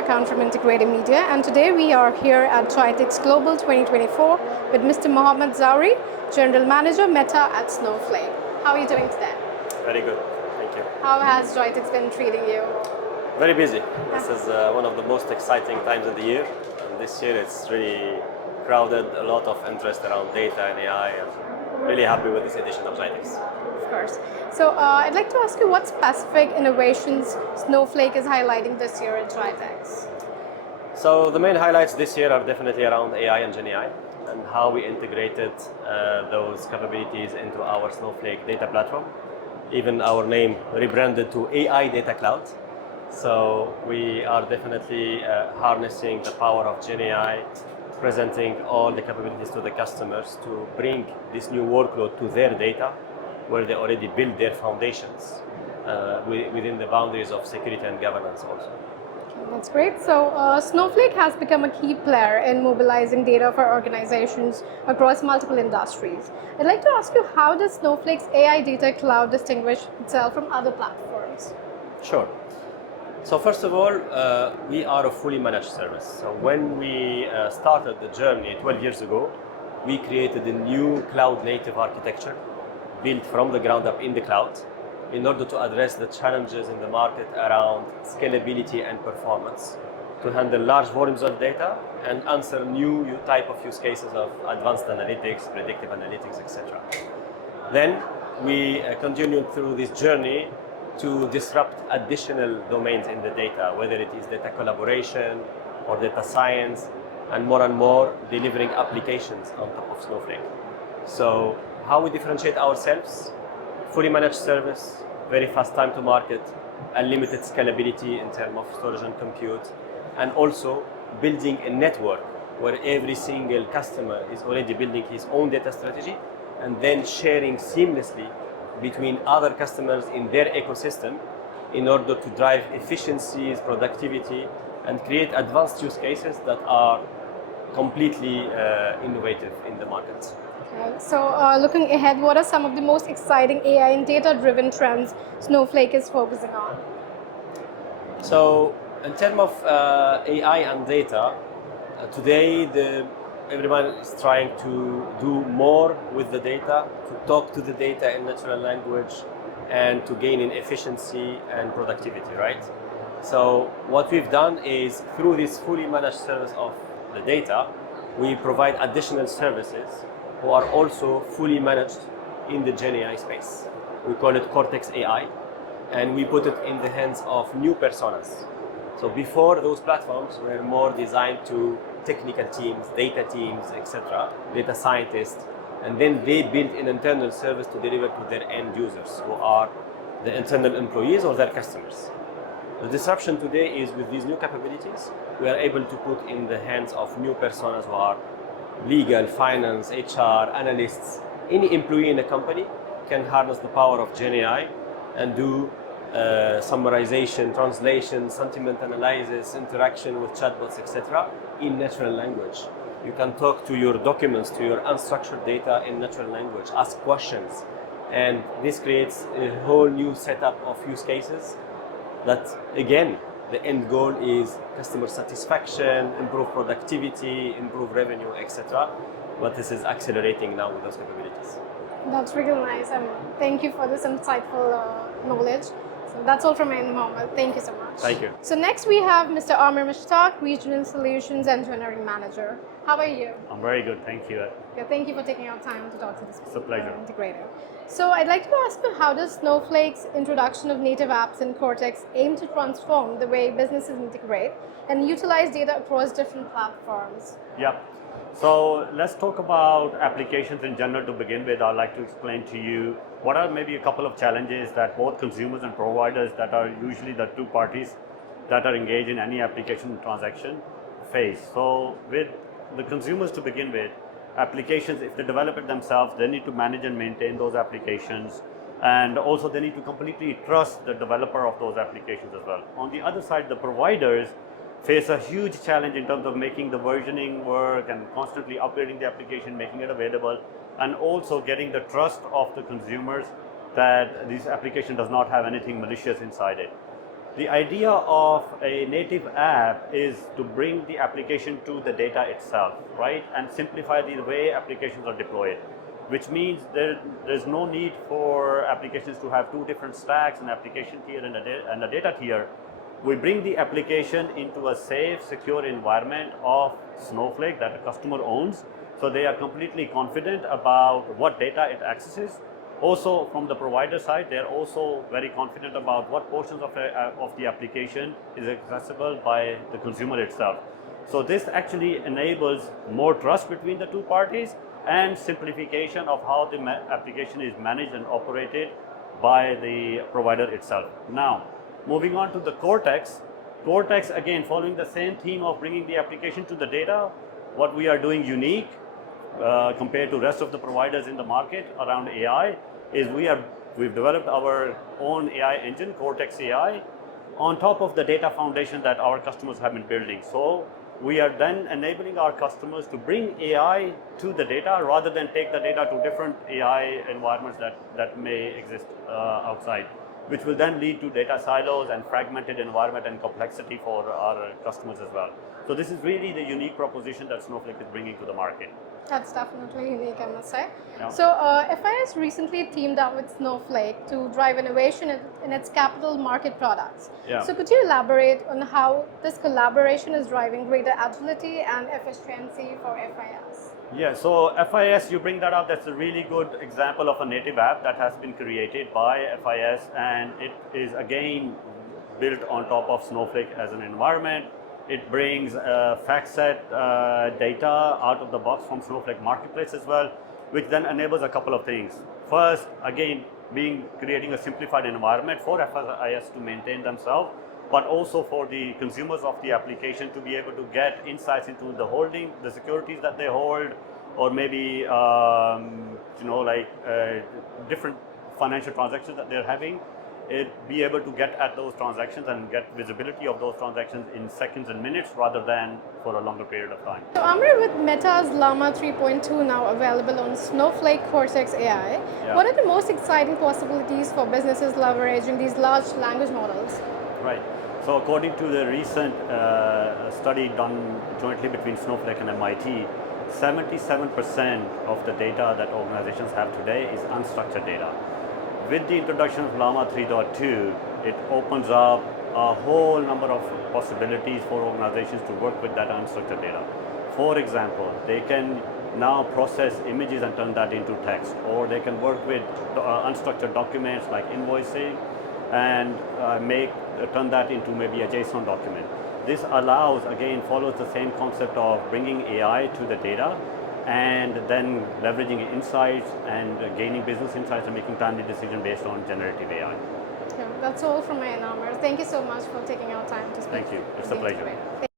Media account from Integrator Media, and today we are here at GITEX Global 2024 with Mr. Mohamed Zouari, General Manager Meta at Snowflake. How are you doing today? Very good, thank you. How has GITEX been treating you? Very busy. This is one of the most exciting times of the year. And this year it's really crowded, a lot of interest around data and AI, and really happy with this edition of GITEX. Of course. So I'd like to ask you what specific innovations Snowflake is highlighting this year at GITEX? So the main highlights this year are definitely around AI and GenAI and how we integrated those capabilities into our Snowflake data platform. Even our name rebranded to AI Data Cloud. So we are definitely harnessing the power of GenAI, presenting all the capabilities to the customers to bring this new workload to their data, where they already built their foundations within the boundaries of security and governance also. That's great. So Snowflake has become a key player in mobilizing data for organizations across multiple industries. I'd like to ask you, how does Snowflake's AI Data Cloud distinguish itself from other platforms? Sure. So first of all, we are a fully managed service. So when we started the journey 12 years ago, we created a new cloud-native architecture built from the ground up in the cloud in order to address the challenges in the market around scalability and performance, to handle large volumes of data and answer new type of use cases of advanced analytics, predictive analytics, etc. Then we continued through this journey to disrupt additional domains in the data, whether it is data collaboration or data science, and more delivering applications on top of Snowflake. So how we differentiate ourselves? Fully managed service, very fast time to market, unlimited scalability in terms of storage and compute, and also building a network where every single customer is already building his own data strategy and then sharing seamlessly between other customers in their ecosystem in order to drive efficiencies, productivity, and create advanced use cases that are completely innovative in the market. Okay. So looking ahead, what are some of the most exciting AI and data-driven trends Snowflake is focusing on? So in terms of AI and data, today everyone is trying to do more with the data, to talk to the data in natural language, and to gain in efficiency and productivity, right? So what we've done is, through this fully managed service of the data, we provide additional services who are also fully managed in the GenAI space. We call it Cortex AI, and we put it in the hands of new personas. So before, those platforms were more designed to technical teams, data teams, etc., data scientists, and then they built an internal service to deliver to their end users, who are the internal employees or their customers. The disruption today is, with these new capabilities, we are able to put in the hands of new personas who are legal, finance, HR, analysts. Any employee in a company can harness the power of GenAI and do summarization, translation, sentiment analysis, interaction with chatbots, etc., in natural language. You can talk to your documents, to your unstructured data in natural language, ask questions, and this creates a whole new setup of use cases that, again, the end goal is customer satisfaction, improve productivity, improve revenue, etc. But this is accelerating now with those capabilities. That's really nice, and thank you for this insightful knowledge. So that's all from me in the moment. Thank you so much. Thank you. So next we have Mr. Aamer Mushtaq, Regional Solutions Engineering Manager. How are you? I'm very good, thank you. Yeah, thank you for taking our time to talk to this It's a pleasure. integrator. So I'd like to ask you, how does Snowflake's introduction of native apps in Cortex aim to transform the way businesses integrate and utilize data across different platforms? Yeah. So let's talk about applications in general to begin with. I'd like to explain to you what are maybe a couple of challenges that both consumers and providers, that are usually the two parties that are engaged in any application transaction, face. So with the consumers to begin with, applications, if they develop it themselves, they need to manage and maintain those applications, and also they need to completely trust the developer of those applications as well. On the other side, the providers face a huge challenge in terms of making the versioning work and constantly upgrading the application, making it available, and also getting the trust of the consumers that this application does not have anything malicious inside it. The idea of a native app is to bring the application to the data itself, right? And simplify the way applications are deployed, which means there's no need for applications to have two different stacks, an application tier and a data tier. We bring the application into a safe, secure environment of Snowflake that a customer owns, so they are completely confident about what data it accesses. Also, from the provider side, they're also very confident about what portions of the application is accessible by the consumer itself. So this actually enables more trust between the two parties and simplification of how the application is managed and operated by the provider itself. Now, moving on to the Cortex. Cortex, again, following the same theme of bringing the application to the data, what we are doing unique compared to rest of the providers in the market around AI is we've developed our own AI engine, Cortex AI, on top of the data foundation that our customers have been building. So we are then enabling our customers to bring AI to the data rather than take the data to different AI environments that may exist outside, which will then lead to data silos and fragmented environment and complexity for our customers as well. So this is really the unique proposition that Snowflake is bringing to the market. That's definitely unique, I must say. Yeah. So, FIS recently teamed up with Snowflake to drive innovation in its capital market products. Yeah. So, could you elaborate on how this collaboration is driving greater agility and efficiency for FIS? Yeah, so FIS, you bring that up, that's a really good example of a native app that has been created by FIS, and it is again built on top of Snowflake as an environment. It brings FactSet data out of the box from Snowflake Marketplace as well, which then enables a couple of things. First, again, creating a simplified environment for FIS to maintain themselves, but also for the consumers of the application to be able to get insights into the holding, the securities that they hold, or maybe different financial transactions that they're having. Be able to get at those transactions and get visibility of those transactions in seconds and minutes rather than for a longer period of time. So, Aamer, with Meta's Llama 3.2 now available on Snowflake Cortex AI, what are the most exciting possibilities for businesses leveraging these large language models? Right. So according to the recent study done jointly between Snowflake and MIT, 77% of the data that organizations have today is unstructured data. With the introduction of Llama 3.2, it opens up a whole number of possibilities for organizations to work with that unstructured data. For example, they can now process images and turn that into text, or they can work with unstructured documents like invoicing and turn that into maybe a JSON document. This follows the same concept of bringing AI to the data and then leveraging insights and gaining business insights and making timely decisions based on generative AI. Yeah, that's all from my end, Aamer. Thank you so much for taking our time to speak. Thank you. It's a pleasure.